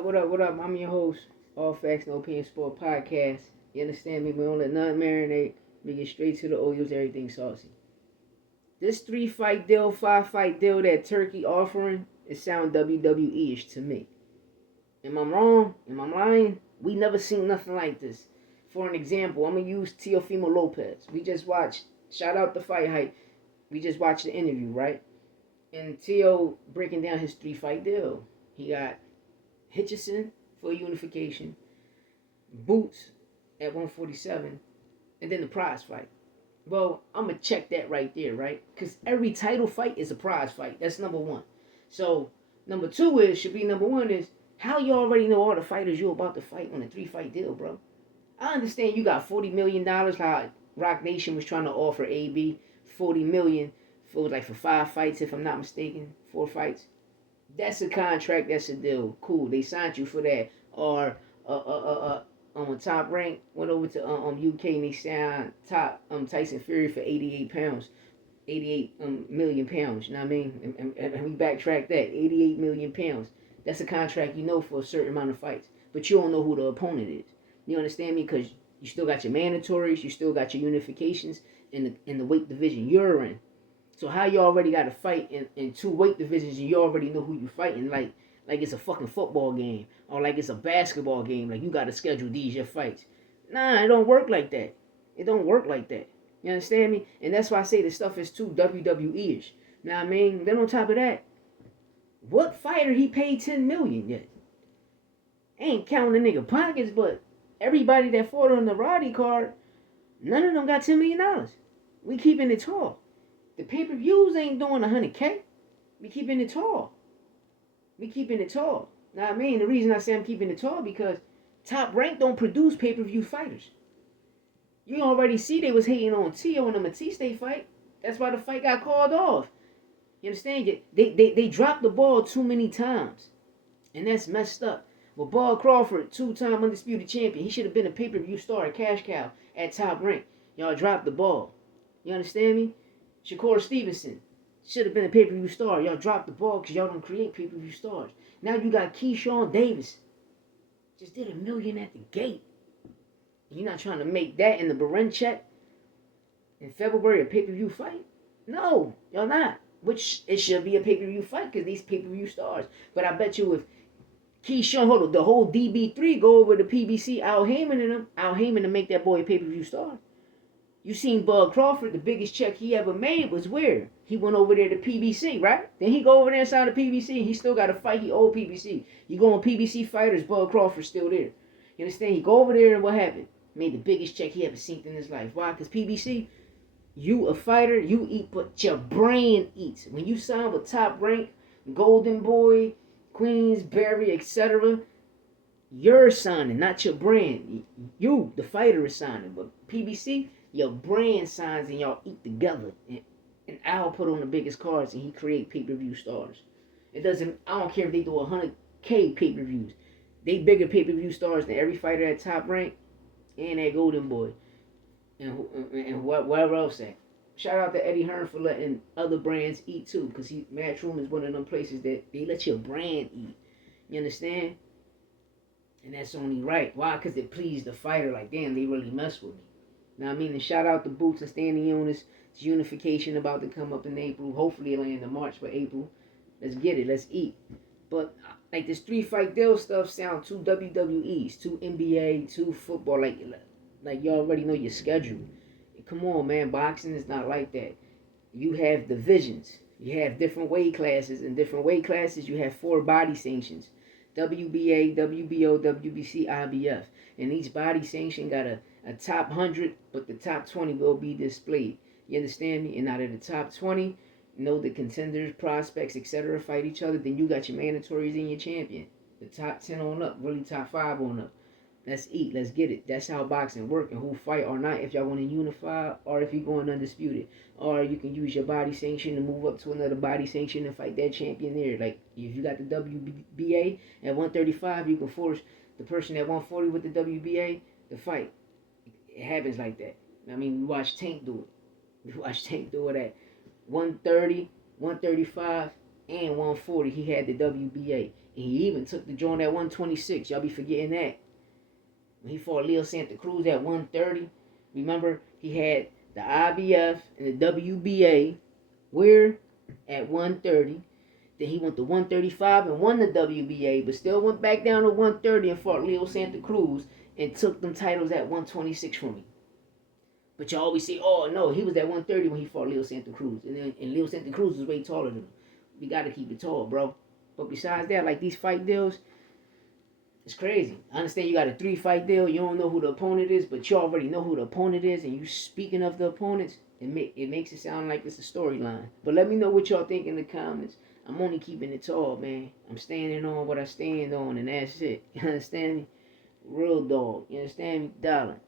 What up? I'm your host, All Facts No Opinion Sport Podcast. You understand me? We don't let nothing marinate. We get straight to the Oils, everything saucy. This 3 fight deal, 5 fight deal that Turkey offering, it sound WWE-ish to me. Am I wrong? Am I lying? We never seen nothing like this. For an example, I'm gonna use Teofimo Lopez. We just watched. Shout out the fight hype. We just watched the interview, right? And Teo breaking down his 3 fight deal. He got Hitchison for unification, Boots at 147, and then the prize fight. Well, I'm going to check that right there, right? Because every title fight is a prize fight. That's number one. So, number two should be number one is how you already know all the fighters you're about to fight on a 3 fight deal, bro. I understand you got $40 million, how Rock Nation was trying to offer AB $40 million for like for 5 fights, if I'm not mistaken, 4 fights. That's a contract. That's a deal. Cool. They signed you for that. Or Top Rank went over to UK and they signed Top Tyson Fury for 88 pounds, 88 million pounds. You know what I mean? And we backtrack that 88 million pounds. That's a contract you know for a certain amount of fights, but you don't know who the opponent is. You understand me? Because you still got your mandatories, you still got your unifications in the weight division you're in. So how you already got to fight in 2 weight divisions and you already know who you fighting like it's a fucking football game or like it's a basketball game, like you got to schedule these your fights. Nah, it don't work like that. It don't work like that. You understand me? And that's why I say this stuff is too WWE-ish. Now I mean, then on top of that, what fighter he paid 10 million yet? Ain't counting the nigga pockets, but everybody that fought on the Roddy card, none of them got $10 million. We keeping it tall. The pay-per-views ain't doing 100K. We keeping it tall. We keeping it tall. Now I mean, the reason I say I'm keeping it tall because Top Rank don't produce pay-per-view fighters. You already see they was hating on Tio in the Matiste fight. That's why the fight got called off. You understand? They dropped the ball too many times. And that's messed up. But Bud Crawford, 2-time undisputed champion, he should have been a pay-per-view star, a cash cow at Top Rank. Y'all dropped the ball. You understand me? Shakur Stevenson should have been a pay-per-view star. Y'all dropped the ball because y'all don't create pay-per-view stars. Now you got Keyshawn Davis. Just did $1 million at the gate. You're not trying to make that in the Beren check in February a pay-per-view fight? No, y'all not. Which it should be a pay-per-view fight because these pay-per-view stars. But I bet you if Keyshawn, hold on, the whole DB3 go over to PBC, Al Heyman and them, Al Heyman to make that boy a pay-per-view star. You seen Bud Crawford, the biggest check he ever made was where? He went over there to PBC, right? Then he go over there and sign the PBC. He still got to fight. He owed PBC. You go on PBC fighters, Bud Crawford's still there. You understand? He go over there and what happened? Made the biggest check he ever seen in his life. Why? Because PBC, you a fighter, you eat, but your brain eats. When you sign with Top Rank, Golden Boy, Queensberry, etc., you're signing, not your brand. You, the fighter, is signing. But PBC, your brand signs and y'all eat together. And Al put on the biggest cards and he create pay-per-view stars. It doesn't, I don't care if they do 100K pay-per-views. They bigger pay-per-view stars than every fighter at Top Rank and that Golden Boy. And whatever else at. Shout out to Eddie Hearn for letting other brands eat too. Because Matchroom is one of them places that they let your brand eat. You understand? And that's only right. Why? Because it pleased the fighter. Like, damn, they really mess with me. Now, I mean, and shout out to Boots and Standing Jonas. It's unification about to come up in April. Hopefully it'll end in March for April. Let's get it. Let's eat. But, like, this 3 fight deal stuff sound too WWE's, too NBA, too football. Like you already know your schedule. Come on, man. Boxing is not like that. You have divisions. You have different weight classes. In different weight classes, you have 4 body sanctions. WBA, WBO, WBC, IBF. And each body sanction got a top 100, but the top 20 will be displayed. You understand me? And out of the top 20, the contenders, prospects, etc. fight each other. Then you got your mandatories and your champion. The top 10 on up, really top 5 on up. Let's eat. Let's get it. That's how boxing works. And who fight or not, if y'all want to unify or if you're going undisputed. Or you can use your body sanction to move up to another body sanction and fight that champion there. Like, if you got the WBA at 135, you can force the person at 140 with the WBA to fight. It happens like that. I mean, we watched Tank do it. We watched Tank do it at 130, 135, and 140. He had the WBA. And he even took the joint at 126. Y'all be forgetting that. When he fought Leo Santa Cruz at 130, remember he had the IBF and the WBA. Where at 130. Then he went to 135 and won the WBA, but still went back down to 130 and fought Leo Santa Cruz and took them titles at 126 from him. But you always say, oh no, he was at 130 when he fought Leo Santa Cruz. And Leo Santa Cruz was way taller than him. We got to keep it tall, bro. But besides that, like these fight deals, it's crazy. I understand you got a 3-fight deal. You don't know who the opponent is, but you already know who the opponent is. And you speaking of the opponents, it makes it sound like it's a storyline. But let me know what y'all think in the comments. I'm only keeping it tall, man. I'm standing on what I stand on, and that's it. You understand me? Real dog. You understand me? Darling.